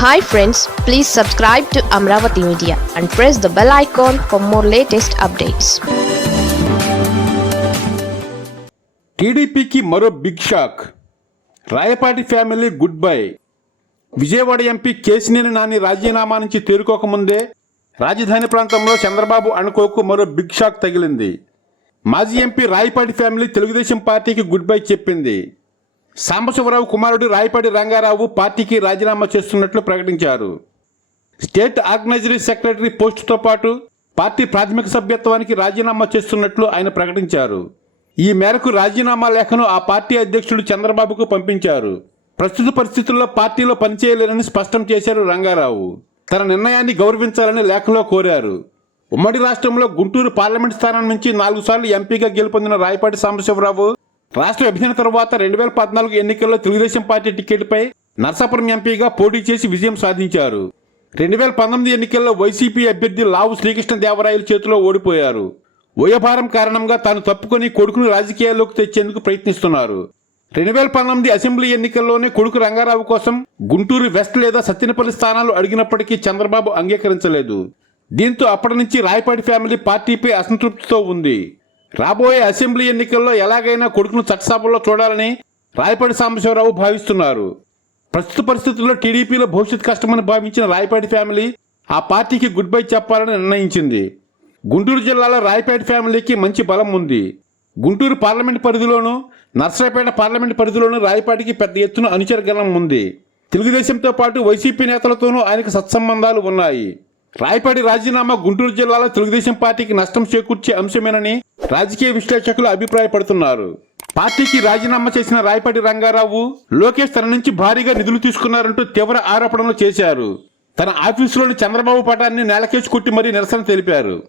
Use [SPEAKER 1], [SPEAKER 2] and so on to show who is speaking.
[SPEAKER 1] Hi friends please subscribe to Amaravati media and press the bell icon for more latest updates
[SPEAKER 2] టీడీపీకి మరో big shock Rayapati family good bye Vijayawada MP Kesineni Nani రాజీనామా నుంచి తేరుకోకముందే రాజధాని ప్రాంతంలో చంద్రబాబు అనుకోకు మరో big shock తగిలింది. మాజీ ఎంపీ రాయపాటి ఫ్యామిలీ తెలుగుదేశం పార్టీకి గుడ్ బై చెప్పింది. సాంబశివరావు కుమారుడు రాయపాటి రంగారావు పార్టీకి రాజీనామా చేస్తున్నట్లు ప్రకటించారు. స్టేట్ ఆర్గనైజరీ సెక్రటరీ పోస్టుతో పాటు పార్టీ ప్రాథమిక సభ్యత్వానికి రాజీనామా చేస్తున్నట్లు ఆయన ప్రకటించారు. ఈ మేరకు రాజీనామా లేఖను ఆ పార్టీ అధ్యక్షుడు చంద్రబాబుకు పంపించారు. ప్రస్తుత పరిస్థితుల్లో పార్టీలో పనిచేయలేరని స్పష్టం చేశారు రంగారావు. తన నిర్ణయాన్ని గౌరవించాలని లేఖలో కోరారు. ఉమ్మడి రాష్ట్రంలో గుంటూరు పార్లమెంట్ స్థానం నుంచి నాలుగు సార్లు ఎంపీగా గెలుపొందిన రాయపాటి సాంబశివరావు రాష్ట్ర విభజన తర్వాత రెండు వేల పద్నాలుగు ఎన్నికల్లో తెలుగుదేశం పార్టీ టికెట్పై నర్సాపురం ఎంపీగా పోటీ చేసి విజయం సాధించారు. రెండు వేల పంతొమ్మిది ఎన్నికల్లో వైసీపీ అభ్యర్థి లావు శ్రీకృష్ణదేవరాయల చేతిలో ఓడిపోయారు. ఓయభారం కారణంగా తాను తప్పుకొని కొడుకును రాజకీయాల్లోకి తెచ్చేందుకు ప్రయత్నిస్తున్నారు. రెండు వేల పంతొమ్మిది అసెంబ్లీ ఎన్నికల్లోనే కొడుకు రంగారావు కోసం గుంటూరు వెస్ట్ లేదా సత్యనపల్లి స్థానాలు అడిగినప్పటికీ చంద్రబాబు అంగీకరించలేదు. దీంతో అప్పటి నుంచి రాయపాటి ఫ్యామిలీ పార్టీపై అసంతృప్తితో ఉంది. రాబోయే అసెంబ్లీ ఎన్నికల్లో ఎలాగైనా కొడుకును చట్టసభలో చూడాలని రాయపాటి సాంబశివరావు భావిస్తున్నారు. ప్రస్తుత పరిస్థితుల్లో టీడీపీలో భవిష్యత్ కష్టమని భావించిన రాయపాటి ఫ్యామిలీ ఆ పార్టీకి గుడ్ బై చెప్పాలని నిర్ణయించింది. గుంటూరు జిల్లాలో రాయపేట ఫ్యామిలీకి మంచి బలం ఉంది. గుంటూరు పార్లమెంట్ పరిధిలోనూ నర్సరాపేట పార్లమెంట్ పరిధిలోనూ రాయపాటికి పెద్ద ఎత్తున అనుచరగలం ఉంది. తెలుగుదేశంతో పాటు వైసీపీ నేతలతోనూ ఆయనకు సత్సంబంధాలు ఉన్నాయి. రాయపాటి రాజీనామా గుంటూరు జిల్లాలో తెలుగుదేశం పార్టీకి నష్టం చేకూర్చే అంశమేనని రాజకీయ విశ్లేషకులు అభిప్రాయపడుతున్నారు. పార్టీకి రాజీనామా చేసిన రాయపాటి రంగారావు లోకేష్ తన నుంచి భారీగా నిధులు తీసుకున్నారంటూ తీవ్ర ఆరోపణలు చేశారు. తన ఆఫీసులోని చంద్రబాబు పటాన్ని నేలకేసి కొట్టి మరీ నిరసన తెలిపారు.